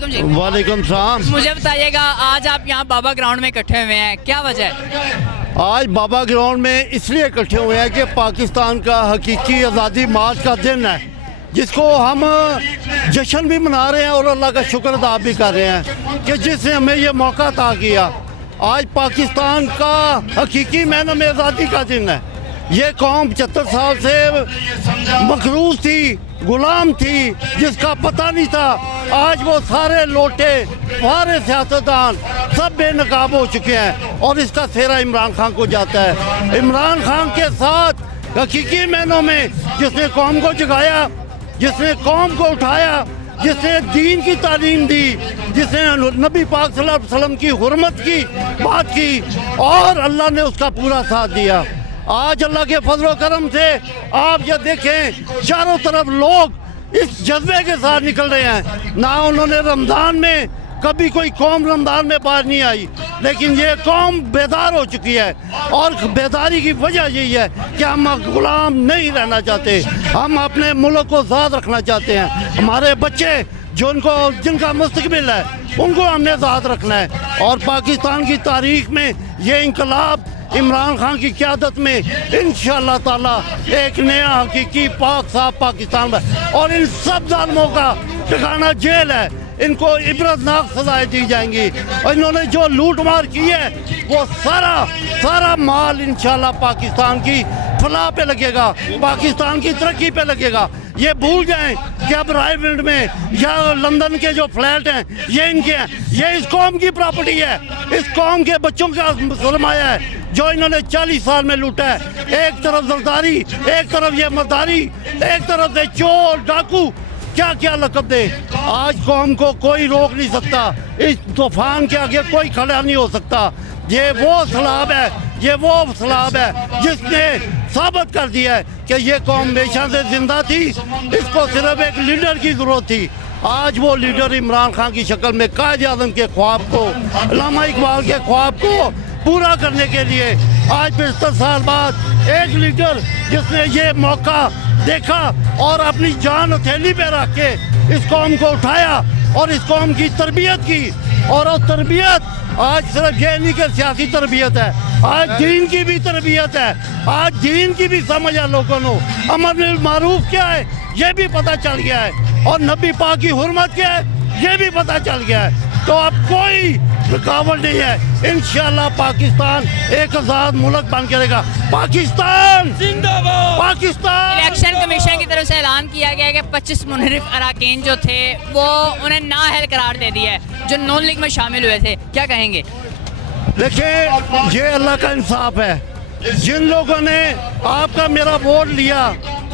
वालेकुम जी। वालेकुम सलाम। मुझे बताइएगा, आज आप यहाँ बाबा ग्राउंड में इकट्ठे हुए हैं, क्या वजह है? आज बाबा ग्राउंड में इसलिए इकट्ठे हुए हैं कि पाकिस्तान का हकीकी आज़ादी मार्च का दिन है, जिसको हम जश्न भी मना रहे हैं और अल्लाह का शुक्र अदा भी कर रहे हैं कि जिसने हमें ये मौका अता किया। आज पाकिस्तान का हकीकी मायनों में आज़ादी का दिन है। ये कौम 75 साल से मखरूज थी, गुलाम थी, जिसका पता नहीं था। आज वो सारे लोटे, सारे सियासतदान सब बेनकाब हो चुके हैं और इसका सेहरा इमरान खान को जाता है। इमरान खान के साथ हकीकी मायनों में जिसने कौम को जगाया, जिसने कौम को उठाया, जिसने दीन की तालीम दी, जिसने नबी पाक सल्लल्लाहु अलैहि वसल्लम की हुर्मत की बात की, और अल्लाह ने उसका पूरा साथ दिया। आज अल्लाह के फजल करम से आप ये देखें, चारों तरफ लोग इस जज्बे के साथ निकल रहे हैं। ना उन्होंने रमज़ान में कभी कोई कौम रमज़ान में बाहर नहीं आई, लेकिन ये कौम बेदार हो चुकी है और बेदारी की वजह यही है कि हम गुलाम नहीं रहना चाहते, हम अपने मुल्क को आज़ाद रखना चाहते हैं। हमारे बच्चे जिनका मुस्तकबिल है उनको हमने आज़ाद रखना है। और पाकिस्तान की तारीख में ये इनकलाब इमरान खान की क़यादत में इंशाअल्लाह ताला एक नया हकीकी पाक साफ पाकिस्तान है। और इन सब जालिमों का ठिकाना जेल है, इनको इबरतनाक सजाएं दी जाएंगी। और इन्होंने जो लूट मार की है वो सारा माल इंशाल्लाह पाकिस्तान की फलाह पे लगेगा, पाकिस्तान की तरक्की पे लगेगा। ये भूल जाएं कि अब रायविंड में या लंदन के जो फ्लैट हैं ये इनके हैं, ये इस कौम की प्रॉपर्टी है, इस कौम के बच्चों का सरमाया है जो इन्होंने 40 साल में लूटा है। एक तरफ जरदारी, एक तरफ ये मदारी, एक तरफ से चोर डाकू, क्या क्या लकब दे। आज कौम को कोई रोक नहीं सकता, इस तूफान के आगे कोई खड़ा नहीं हो सकता। ये वो सलाब है, ये वो सलाब है जिसने साबित कर दिया है कि ये कौम हमेशा से जिंदा थी, इसको सिर्फ एक लीडर की जरूरत थी। आज वो लीडर इमरान खान की शक्ल में कायद आज़म के ख्वाब को, अल्लामा इकबाल के ख्वाब को पूरा करने के लिए आज 75 साल बाद एक लीडर जिसने ये मौका देखा और अपनी जान हथेली पे रख के इस कौम को उठाया और इस कौम की तरबियत की। और वो तरबियत आज सिर्फ ये नहीं कि सियासी तरबियत है, आज दीन की भी तरबियत है। आज दीन की भी समझ है लोगों को, अमर बिल मारूफ क्या है ये भी पता चल गया है, और नबी पाक की हुर्मत क्या है ये भी पता चल गया है। तो अब कोई रुकावट नहीं है, इंशाल्लाह पाकिस्तान एक आज़ाद मुल्क बन के रहेगा। पाकिस्तान जिंदाबाद, पाकिस्तान। इलेक्शन कमीशन की तरफ से ऐलान किया गया है कि 25 मुनहरिफ अरकान जो थे वो उन्हें नाअहल करार दे दिया है जो नून लीग में शामिल हुए थे, क्या कहेंगे? देखिए, ये अल्लाह का इंसाफ है। जिन लोगों ने आपका मेरा वोट लिया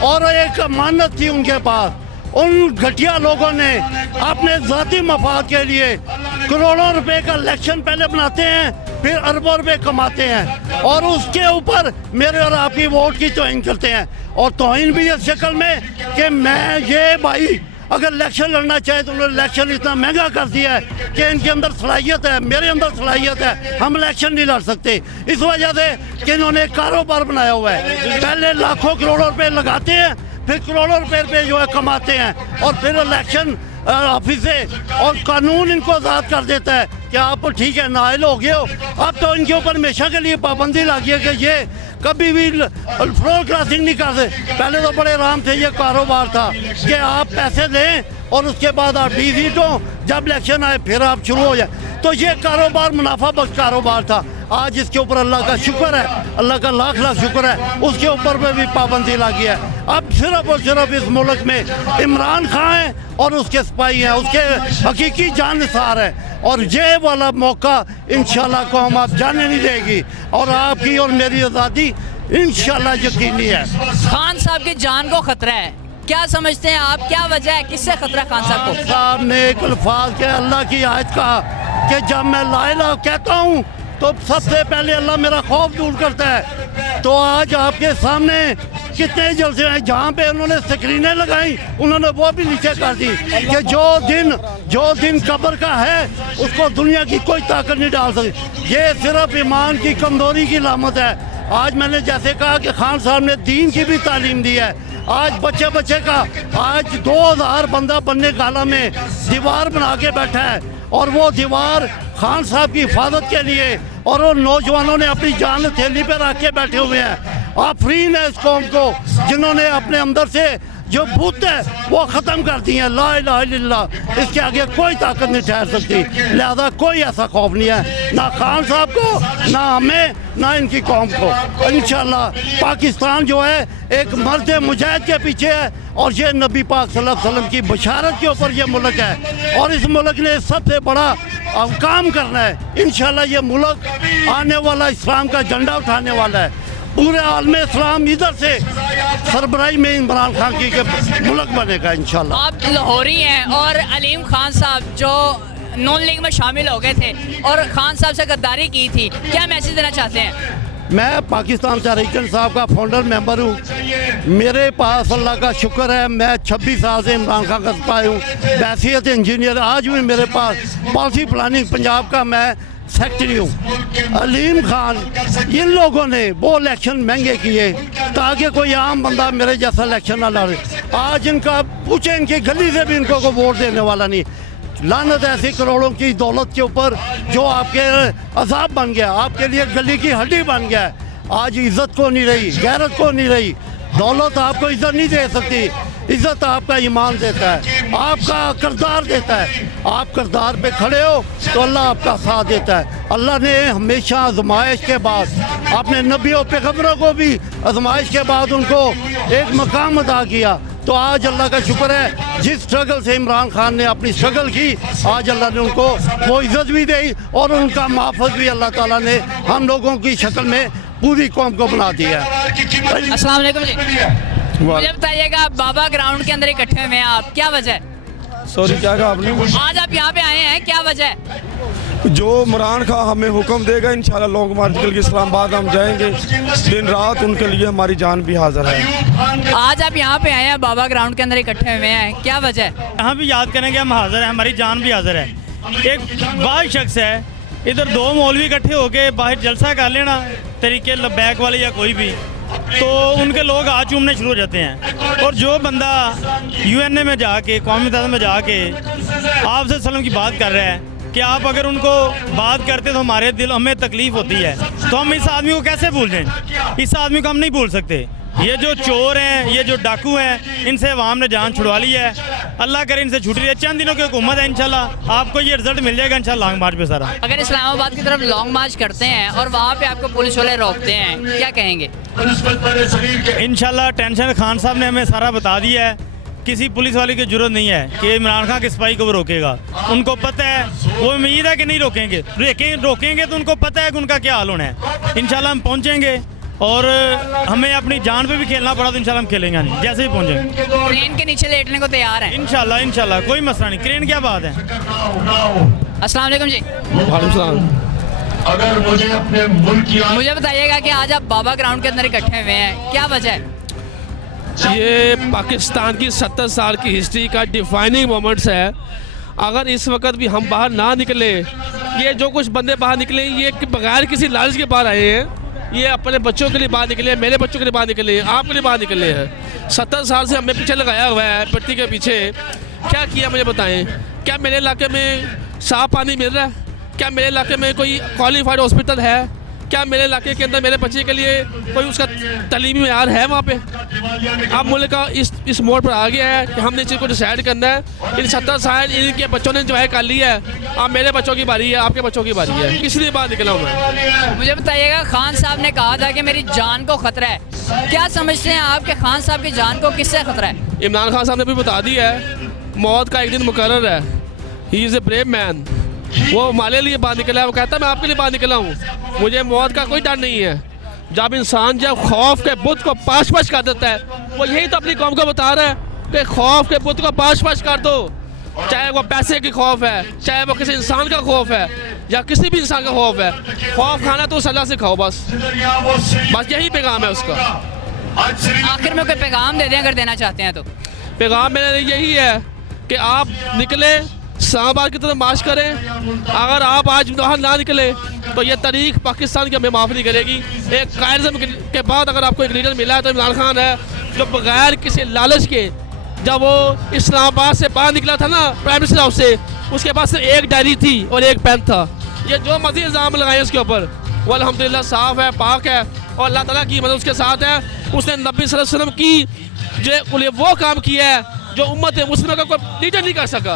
और एक अमानत थी उनके पास, उन घटिया लोगों ने अपने ज़ाती मफाद के लिए करोड़ों रुपए का इलेक्शन पहले बनाते हैं, फिर अरबों रुपए कमाते हैं और उसके ऊपर मेरे और आपकी वोट की तौहीन करते हैं। और तौहीन भी इस शक्ल में कि मैं ये भाई अगर इलेक्शन लड़ना चाहे तो उन्होंने इलेक्शन इतना महंगा कर दिया है कि इनके अंदर सलाहियत है, मेरे अंदर सलाहियत है, हम इलेक्शन नहीं लड़ सकते। इस वजह से कि इन्होंने कारोबार बनाया हुआ है, पहले लाखों करोड़ों रुपए लगाते हैं, फिर करोड़ों रुपए जो है कमाते हैं और फिर इलेक्शन ऑफिस से और कानून इनको आज़ाद कर देता है कि आप ठीक है नाअहल हो गए हो। अब तो इनके ऊपर हमेशा के लिए पाबंदी लगी है कि ये कभी भी फ्लोर क्रॉसिंग नहीं कर सकते। पहले तो बड़े आराम से ये कारोबार था कि आप पैसे दें और उसके बाद आप विजिट हो, जब इलेक्शन आए फिर आप शुरू हो जाए। तो ये कारोबार मुनाफा बख्श कारोबार था। आज इसके ऊपर अल्लाह का शुक्र है, अल्लाह का लाख लाख शुक्र है, उसके ऊपर में भी पाबंदी लगी है। अब सिर्फ और सिर्फ इस मुल्क में इमरान खान है और उसके सिपाही हैं, उसके हकीकी जानसार है। और ये वाला मौका इंशाल्लाह को हम आप जाने नहीं देगी और आपकी और मेरी आज़ादी इंशाल्लाह यकीनी है। खान साहब की जान को खतरा है, क्या समझते हैं आप, क्या वजह है, किससे खतरा खान साहब को? साहब ने एक अल्फाज के अल्लाह की आयत कहा कि जब मैं ला इलाहा कहता हूँ तो सबसे पहले अल्लाह मेरा खौफ दूर करता है। तो आज आपके सामने कितने जलसे हैं जहाँ पे उन्होंने स्क्रीनें लगाई, उन्होंने वो भी नीचे कर दी कि जो दिन कब्र का है उसको दुनिया की कोई ताकत नहीं डाल सकती। ये सिर्फ ईमान की कमजोरी की लामत है। आज मैंने जैसे कहा कि खान साहब ने दीन की भी तालीम दी है, आज बच्चे बच्चे का आज 2000 बंदा बनने गाला में दीवार बना के बैठा है, और वो दीवार खान साहब की हिफाजत के लिए, और वो नौजवानों ने अपनी जान थैली पे रख के बैठे हुए हैं। आफरीन है इस कौम को जिन्होंने अपने अंदर से जो भूत है वो ख़त्म कर दिए हैं। ला इलाहा इल्लल्लाह, इसके आगे कोई ताकत नहीं ठहर सकती, लिहाजा कोई ऐसा खौफ नहीं है, ना खान साहब को, ना हमें, ना इनकी कौम को। इंशाल्लाह पाकिस्तान जो है एक मर्द मुजाहिद के पीछे है, और ये नबी पाक सल्लल्लाहु अलैहि वसल्लम की बशारत के ऊपर ये मुल्क है, और इस मुल्क ने सबसे बड़ा काम करना है। इंशाल्लाह ये मुल्क आने वाला इस्लाम का झंडा उठाने वाला है। पूरे आलम इस्लाम इधर से सरबराही में इमरान खान की के मुल्क बनेगा इंशाल्लाह। आप लाहौरी हैं और अलीम खान साहब जो नॉन लीग में शामिल हो गए थे और खान साहब से गद्दारी की थी, क्या मैसेज देना चाहते हैं? मैं पाकिस्तान तहरीक इंसाफ का फाउंडर मेंबर हूँ। मेरे पास अल्लाह का शुक्र है, मैं 26 साल से इमरान खान का सिपाही हूँ, बैसियत इंजीनियर। आज भी मेरे पास पॉलिसी प्लानिंग पंजाब का मैं सेक्रेटरी हूँ। अलीम खान, इन लोगों ने वो इलेक्शन महंगे किए ताकि कोई आम बंदा मेरे जैसा इलेक्शन ना लड़े। आज इनका पूछे, इनकी गली से भी इनको को वोट देने वाला नहीं। लानत ऐसी करोड़ों की दौलत के ऊपर जो आपके अजाब बन गया, आपके लिए गली की हड्डी बन गया। आज इज्जत को नहीं रही, गैरत को नहीं रही। दौलत आपको इज्जत नहीं दे सकती, इज्जत आपका ईमान देता है, आपका किरदार देता है। आप किरदार पे खड़े हो तो अल्लाह आपका साथ देता है। अल्लाह ने हमेशा आजमाइश के बाद अपने नबियों पैगंबरों को भी आजमाइश के बाद उनको एक मकाम अता किया। तो आज अल्लाह का शुक्र है, जिस स्ट्रगल से इमरान खान ने अपनी स्ट्रगल की, आज अल्लाह ने उनको वो इज़्ज़त भी दी, और उनका मुआफ़ भी अल्लाह ताला ने हम लोगों की शक्ल में पूरी कौम को बना दिया है। अस्सलाम वालेकुम जी, मुझे बताइएगा, बाबा ग्राउंड के अंदर इकट्ठे हुए हैं आप, क्या वजह है? सॉरी, क्या कहा आपने? आज आप यहाँ पे आए हैं, क्या वजह है? जो इमरान खान हमें हुक्म देगा इंशाल्लाह लॉन्ग मार्च के लिए इस्लामाबाद हम जाएंगे। दिन रात उनके लिए हमारी जान भी हाजिर है। आज आप यहाँ पे आए हैं, बाबा ग्राउंड के अंदर इकट्ठे हुए हैं, क्या वजह है? यहाँ भी याद करें कि हम हाजिर हैं, हमारी जान भी हाजिर है। एक वाह शख्स है, इधर 2 मौलवी इकट्ठे होके बाहर जलसा कर लेना, तरीके लबैक वाले या कोई भी, तो उनके लोग हाथ चूमने शुरू हो जाते हैं। और जो बंदा UN में जाके, कौमी मुत्तहिदा में जाके आपसे सल्लम की बात कर रहा है कि आप अगर उनको बात करते तो हमारे दिल हमें तकलीफ़ होती है, तो हम इस आदमी को कैसे भूल जाएं? इस आदमी को हम नहीं भूल सकते। ये जो चोर हैं, ये जो डाकू हैं, इनसे अवाम ने जान छुड़वा ली है। अल्लाह करे इनसे छुट रही है। चंद दिनों की हुकूमत है, इंशाल्लाह आपको ये रिजल्ट मिल जाएगा इंशाल्लाह लॉन्ग मार्च पे सारा। अगर इस्लामाबाद की तरफ लॉन्ग मार्च करते हैं और वहाँ पे आपको पुलिस वाले रोकते हैं, क्या कहेंगे? इंशाल्लाह टेंशन खान साहब ने हमें सारा बता दिया है, किसी पुलिस वाले की जरूरत नहीं है कि इमरान खान के सिपाही को वो रोकेगा। उनको पता है, वो उम्मीद है कि नहीं रोकेंगे, रोकेंगे तो उनको पता है कि उनका क्या हाल होना है। इंशाल्लाह हम पहुँचेंगे, और हमें अपनी जान पे भी खेलना पड़ा तो इंशाल्लाह हम खेलेंगे नहीं, जैसे ही पहुँचेंगे। ट्रेन के नीचे लेटने को तैयार है इंशाल्लाह कोई मसला नहीं। क्रेन क्या बात है। अस्सलाम वालेकुम जी, अगर मुझे अपने मुल्क की मुझे बताइएगा कि आज आप बाबा ग्राउंड के अंदर इकट्ठे हुए हैं, क्या वजह है? ये पाकिस्तान की 70 साल की हिस्ट्री का डिफाइनिंग मोमेंट्स है। अगर इस वक्त भी हम बाहर ना निकले, ये जो कुछ बंदे बाहर निकले, ये बगैर किसी लालच के बाहर आए हैं। ये अपने बच्चों के लिए बाहर निकले, मेरे बच्चों के लिए बाहर निकले, आपके लिए बाहर निकले हैं। 70 साल से हमें पीछे लगाया हुआ है, पट्टी के पीछे। क्या किया मुझे बताएं? क्या मेरे इलाके में साफ पानी मिल रहा है? क्या मेरे इलाके में कोई क्वालिफाइड हॉस्पिटल है? क्या मेरे इलाके के अंदर मेरे बच्चे के लिए कोई उसका तलीमी मेयार है वहाँ पे? अब मुल्क का इस मोड़ पर आ गया है कि हमने इस चीज़ को डिसाइड करना है। इन 70 साल इनके बच्चों ने इंजॉय कर लिया है, अब मेरे बच्चों की बारी है, आपके बच्चों की बारी है। इसलिए बाहर निकला हूँ मैं। मुझे बताइएगा, खान साहब ने कहा था कि मेरी जान को खतरा है, क्या समझते हैं आप कि खान साहब की जान को किससे खतरा है? इमरान खान साहब ने भी बता दिया है, मौत का एक दिन मुकर्रर है। He is a brave man. वो हमारे लिए बाहर निकला है, वो कहता है मैं आपके लिए बाहर निकला हूँ, मुझे मौत का कोई डर नहीं है। जब इंसान जब खौफ के बुत को पाश पाश कर देता है, वो यही तो अपनी कौम को बता रहा है कि खौफ के बुत को पाश पाश कर दो। चाहे वो पैसे की खौफ है, चाहे वो किसी इंसान का खौफ है, या किसी भी इंसान का खौफ है, खौफ खाना तो उस अल्लाह से खाओ, बस यही पैगाम है उसका। आखिर में कोई पैगाम दे दें अगर देना चाहते हैं तो? पैगाम मेरे लिए यही है कि आप निकले, इस्लामाबाद की तरफ मार्च करें। अगर आप आज बाहर ना निकले तो ये तारीख पाकिस्तान की हमें माफ़ नहीं करेगी। एक कायरज़म के बाद अगर आपको एक लीडर मिला है तो इमरान खान है। जो बगैर किसी लालच के, जब वो इस्लामाबाद से बाहर निकला था ना प्राइम मिनिस्टर हाउस से, उसके पास सिर्फ एक डायरी थी और एक पेन था। ये जो मर्जी इल्ज़ाम लगाए उसके ऊपर, वो अल्हम्दुलिल्लाह साफ़ है, पाक है और अल्लाह ताला की मदद उसके साथ है। उसने नबी सल्लल्लाहु अलैहि वसल्लम की जो वो काम किया है जो उम्मत मुस्लिम का कोई लीडर नहीं कर सका।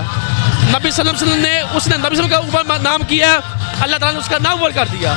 नबी सल्लल्लाहु अलैहि वसल्लम ने उसने नबी सल्लल्लाहु अलैहि वसल्लम का ऊपर नाम किया, अल्लाह ताला ने उसका नाम ऊपर कर दिया।